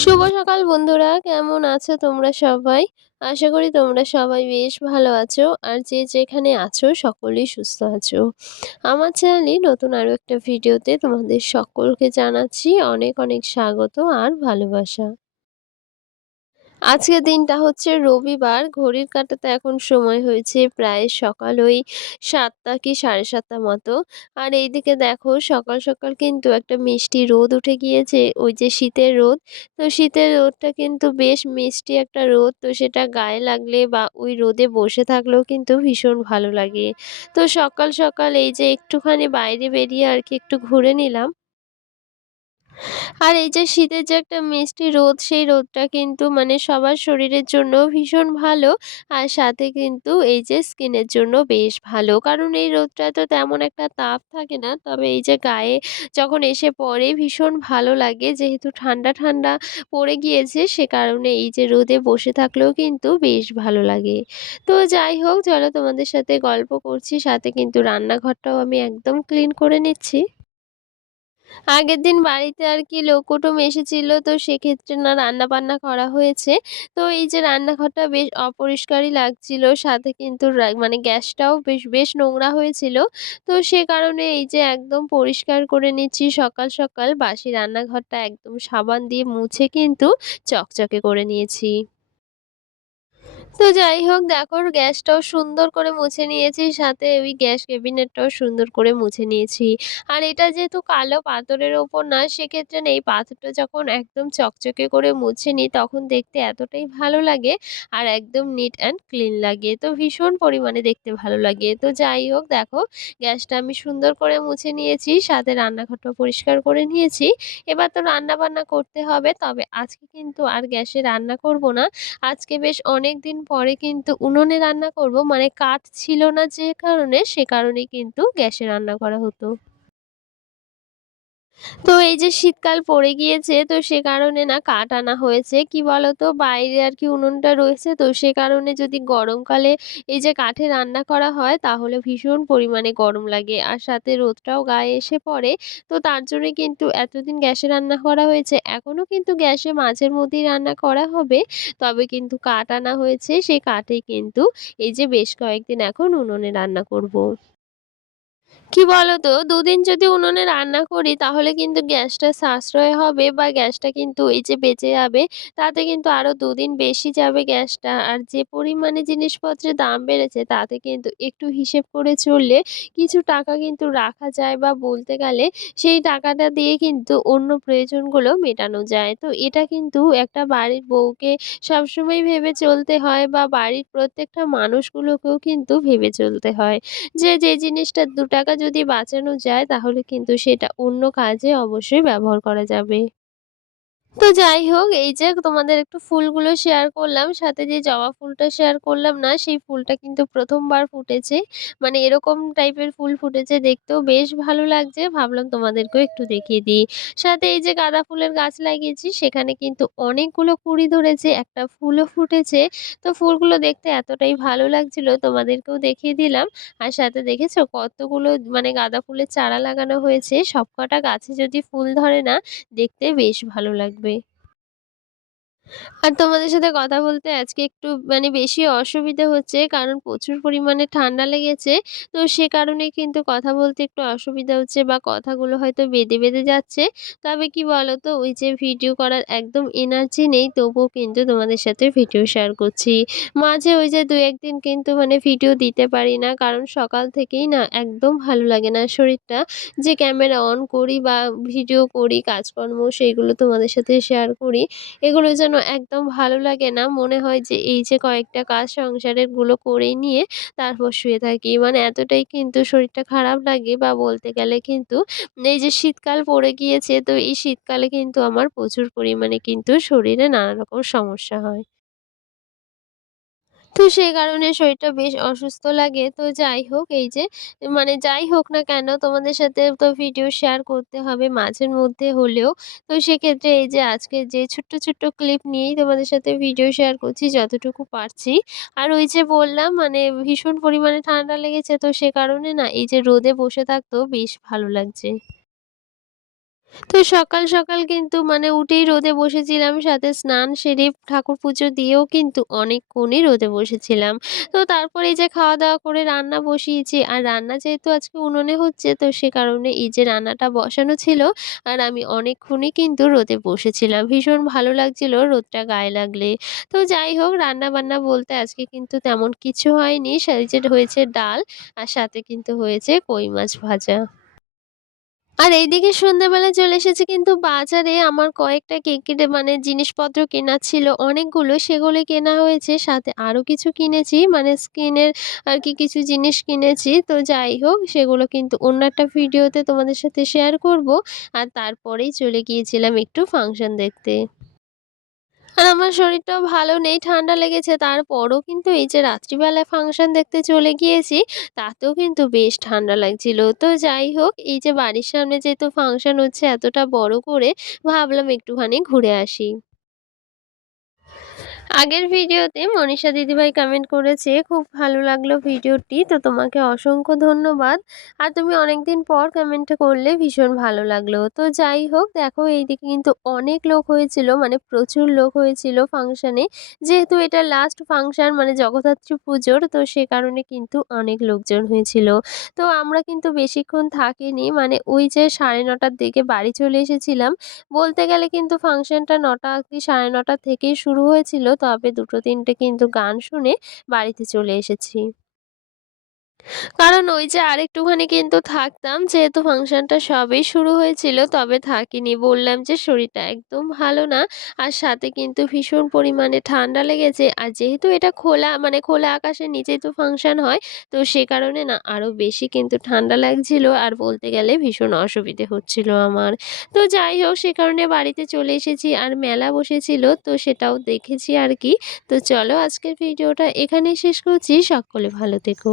শুভ সকাল বন্ধুরা, কেমন আছো তোমরা সবাই? আশা করি তোমরা সবাই বেশ ভালো আছো। আর যে যেখানে আছো সকলেই সুস্থ আছো। আমার চ্যানেলে নতুন আরো একটা ভিডিওতে তোমাদের সকলকে জানাচ্ছি অনেক অনেক স্বাগত আর ভালোবাসা। আজকের দিনটা হচ্ছে রবিবার। ঘড়ির কাঁটাতে এখন সময় হয়েছে প্রায় সকাল ওই ৭টা কি ৭:৩০ মতো। আর এইদিকে দেখো সকাল সকাল কিন্তু একটা মিষ্টি রোদ উঠে গিয়েছে। ওই যে শীতের রোদ। তো শীতের রোদটা কিন্তু বেশ মিষ্টি একটা রোদ। তো সেটা গায়ে লাগলে বা ওই রোদে বসে থাকলেও কিন্তু ভীষণ ভালো লাগে। তো সকাল সকাল এই যে একটুখানি বাইরে বেরিয়ে আর কি একটু ঘুরে নিলাম। আর এই যে শীতের যে একটা মিষ্টি রোদ, সেই রোদটা কিন্তু মানে সবার শরীরের জন্য ভীষণ ভালো। আর সাথে কিন্তু এই যে স্কিনের জন্য বেশ ভালো। কারণ এই রোদটা তো তেমন একটা তাপ থাকে না। তবে এই যে গায়ে যখন এসে পড়ে ভীষণ ভালো লাগে। যেহেতু ঠান্ডা, ঠান্ডা পড়ে গিয়েছে সে কারণে এই যে রোদে বসে থাকলেও কিন্তু বেশ ভালো লাগে। তো যাই হোক চলো তোমাদের সাথে গল্প করছি। সাথে কিন্তু রান্নাঘরটাও আমি একদম ক্লিন করে নিচ্ছি। আগের দিন বাড়িতে আর কি লোক-কুটুম এসেছিল, তো সেক্ষেত্রে না রান্না-বান্না করা হয়েছে। তো এই যে রান্নাঘরটা বেশ অপরিষ্কারই লাগছিল। সাথে কিন্তু মানে গ্যাসটাও বেশ নোংরা হয়েছিল। তো সে কারণে এই যে একদম পরিষ্কার করে নিচ্ছি সকাল, সকাল বাসি রান্নাঘরটা একদম সাবান দিয়ে মুছে কিন্তু চকচকে করে নিয়েছি। তো যাই হোক দেখো গ্যাসটাও সুন্দর করে মুছে নিয়েছি, সাথে ওই গ্যাস ক্যাবিনেটটাও সুন্দর করে মুছে নিয়েছি। আর এটা যেহেতু কালো পাথরের ওপর না, সেক্ষেত্রে না এই পাথরটা যখন একদম চকচকে করে মুছে নিই তখন দেখতে এতটাই ভালো লাগে আর একদম নিট অ্যান্ড ক্লিন লাগে। তো ভীষণ পরিমাণে দেখতে ভালো লাগে। তো যাই হোক দেখো গ্যাসটা আমি সুন্দর করে মুছে নিয়েছি, সাথে রান্নাঘরটাও পরিষ্কার করে নিয়েছি। এবার তো রান্না-বান্না করতে হবে। তবে আজকে কিন্তু আর গ্যাসে রান্না করব না। আজকে বেশ অনেকদিন পরে কিন্তু উনুনে রান্না করব। মানে কাঠ ছিল না যে কারণে, সে কারণেই কিন্তু গ্যাসে রান্না করা হতো। তো এই যে শীতকাল পড়ে গিয়েছে, তো সে কারণে না কাঠ আনা হয়েছে। কি বলতো বাইরে আর কি উনুনটা রয়েছে, তো সে কারণে যদি গরমকালে এই যে কাঠে রান্না করা হয় তাহলে ভীষণ পরিমাণে গরম লাগে। আর সাথে রোদটাও গায়ে এসে পড়ে। তো তার জন্যই কিন্তু এতদিন গ্যাসে রান্না করা হয়েছে। এখনো কিন্তু গ্যাসে মাঝের মধ্যেই রান্না করা হবে। তবে কিন্তু কাঠ আনা হয়েছে। সেই কাঠেই কিন্তু এই যে বেশ কয়েকদিন এখন উনুনে রান্না করব। কি বলতো? দুদিন যদি উনুনে রান্না করি তাহলে কিন্তু গ্যাসটা সাশ্রয় হবে বা গ্যাসটা কিন্তু এই যে বেঁচে যাবে, তাতে কিন্তু আরো ২ দিন বেশি যাবে গ্যাসটা। আর যে পরিমাণে জিনিসপত্রের দাম বেড়েছে তাতে কিন্তু একটু হিসেব করে চললে কিছু টাকা কিন্তু রাখা যায় বা বলতে গেলে সেই টাকাটা দিয়ে কিন্তু অন্য প্রয়োজনগুলো মেটানো যায়। তো এটা কিন্তু একটা বাড়ির বউকে সবসময় ভেবে চলতে হয় বা বাড়ির প্রত্যেকটা মানুষগুলোকেও কিন্তু ভেবে চলতে হয়। যে জিনিসটা ৳২ যদি বাঁচানো যায় তাহলে কিন্তু সেটা অন্য কাজে অবশ্যই ব্যবহার করা যাবে। তো যাই হোক এই যে তোমাদের একটু ফুলগুলো শেয়ার করলাম। সাথে যে জবা ফুলটা শেয়ার করলাম না, সেই ফুলটা কিন্তু ১ম বার ফুটেছে। মানে এরকম টাইপের ফুল ফুটেছে, দেখতেও বেশ ভালো লাগছে। ভাবলাম তোমাদেরকেও একটু দেখিয়ে দিই। সাথে এই যে গাঁদা ফুলের গাছ লাগিয়েছি, সেখানে কিন্তু অনেকগুলো কুঁড়ি ধরেছে, একটা ফুলও ফুটেছে। তো ফুলগুলো দেখতে এতটাই ভালো লাগছিল তোমাদেরকেও দেখিয়ে দিলাম। আর সাথে দেখেছো কতগুলো মানে গাঁদা ফুলের চারা লাগানো হয়েছে। সবকটা গাছে যদি ফুল ধরে না, দেখতে বেশ ভালো লাগবে। আর তোমাদের সাথে কথা বলতে আজকে একটু মানে বেশি অসুবিধা হচ্ছে, কারণ প্রচুর পরিমাণে ঠান্ডা লেগেছে। তো সে কারণেই কিন্তু কথা বলতে একটু অসুবিধা হচ্ছে বা কথাগুলো হয়তো বেঁধে, বেঁধে যাচ্ছে। তবে কি বলতো ওই যে ভিডিও করার একদম এনার্জি নেই, তবুও কিন্তু তোমাদের সাথে ভিডিও শেয়ার করছি। মাঝে ওই যে ২-১ দিন কিন্তু মানে ভিডিও দিতে পারি না, কারণ সকাল থেকেই না একদম ভালো লাগে না শরীরটা। যে ক্যামেরা অন করি বা ভিডিও করি, কাজকর্ম সেইগুলো তোমাদের সাথে শেয়ার করি। এগুলো যেন একদম ভালো লাগে না। মনে হয় যে এই যে কয়েকটা কাজ সংসারের গুলো করে নিয়ে তারপর শুয়ে থাকি। মানে এতটাই কিন্তু শরীরটা খারাপ লাগে বা বলতে গেলে কিন্তু এই যে শীতকাল পড়ে গিয়েছে, তো এই শীতকালে কিন্তু আমার প্রচুর পরিমাণে কিন্তু শরীরে নানা রকম সমস্যা হয়। তো সেই কারণে শরীরটা বেশ অসুস্থ লাগে। তো যাই হোক এই যে মানে যাই হোক না কেন তোমাদের সাথে তো ভিডিও শেয়ার করতে হবে মাঝের মধ্যে হলেও। তো সেক্ষেত্রে এই যে আজকে যে ছোট্ট, ছোট্ট ক্লিপ নিয়েই তোমাদের সাথে ভিডিও শেয়ার করছি যতটুকু পারছি। আর ওই যে বললাম মানে ভীষণ পরিমাণে ঠান্ডা লেগেছে, তো সে কারণে না এই যে রোদে বসে থাকতেও বেশ ভালো লাগছে। তো সকাল, সকাল কিন্তু মানে উঠেই রোদে বসেছিলাম। সাথে স্নান সেরে ঠাকুর পুজো দিয়েও কিন্তু অনেকক্ষণই রোদে বসেছিলাম। তো তারপরে এই যে খাওয়া-দাওয়া করে রান্না বসিয়েছি। আর রান্না যেহেতু আজকে উনুনে হচ্ছে তো সে কারণে এই যে রান্নাটা বসানো ছিল আর আমি অনেকক্ষণই কিন্তু রোদে বসেছিলাম। ভীষণ ভালো লাগছিল রোদটা গায়ে লাগলে। তো যাই হোক রান্না-বান্না বলতে আজকে কিন্তু তেমন কিছু হয়নি। এই যে হয়েছে ডাল আর সাথে কিন্তু হয়েছে কই মাছ ভাজা। আর এইদিকে সন্ধ্যাবেলা চলে এসেছি কিন্তু বাজারে আমার কয়েকটা কেকের মানে জিনিসপত্র কেনা ছিল অনেকগুলো সেগুলো কেনা হয়েছে। সাথে আরো কিছু কিনেছি মানে স্কিনের আরকি কিছু জিনিস কিনেছি। তো যাই হোক সেগুলো কিন্তু অন্য একটা ভিডিওতে তোমাদের সাথে শেয়ার করব। আর তারপরেই চলে গিয়েছিলাম একটু ফাংশন দেখতে। আর আমার শরীরটাও ভালো নেই, ঠান্ডা লেগেছে। তারপরও কিন্তু এই যে রাত্রিবেলায় ফাংশন দেখতে চলে গিয়েছি, তাতেও কিন্তু বেশ ঠান্ডা লাগছিল। তো যাই হোক, এই যে বাড়ির সামনে যেহেতু ফাংশন হচ্ছে এতটা বড় করে, ভাবলাম একটুখানি ঘুরে আসি। আগের ভিডিওতে মনীষা দিদিভাই কমেন্ট করেছে, "খুব ভালো লাগলো ভিডিওটি। তো তোমাকে অসংখ্য ধন্যবাদ। আর তুমি অনেকদিন পর কমেন্টটা করলে ভীষণ ভালো লাগলো।" তো যাই হোক দেখো এইদিকে কিন্তু অনেক লোক হয়েছিল মানে প্রচুর লোক হয়েছিল ফাংশনে। যেহেতু এটা লাস্ট ফাংশন মানে জগদ্ধাত্রী পুজোর তো সে কারণে কিন্তু অনেক লোকজন হয়েছিল। তো আমরা কিন্তু বেশিক্ষণ থাকিনি মানে ওই যে 9:30টার দিকে বাড়ি চলে এসেছিলাম। বলতে গেলে কিন্তু ফাংশনটা ৯টা কি ৯:৩০ থেকেই শুরু হয়েছিল। তবে ২টো-৩টে কিন্তু গান শুনে বাড়িতে চলে এসেছি। কারণ ওই যে আরেকটুখানি কিন্তু থাকতাম। যেহেতু ফাংশনটা সবেই শুরু হয়েছিল তবে থাকিনি। বললাম যে শরীরটা একদম ভালো না। আর সাথে কিন্তু ভীষণ পরিমাণে ঠান্ডা লেগেছে। আর যেহেতু এটা খোলা মানে খোলা আকাশের নিচেই তো ফাংশন হয়। তো সে কারণে না আরো বেশি কিন্তু ঠান্ডা লাগছিল। আর বলতে গেলে ভীষণ অসুবিধে হচ্ছিল আমার। তো যাই হোক সে কারণে বাড়িতে চলে এসেছি। আর মেলা বসেছিল তো সেটাও দেখেছি আরকি। তো চলো আজকের ভিডিওটা এখানেই শেষ করছি। সকলে ভালো থেকো।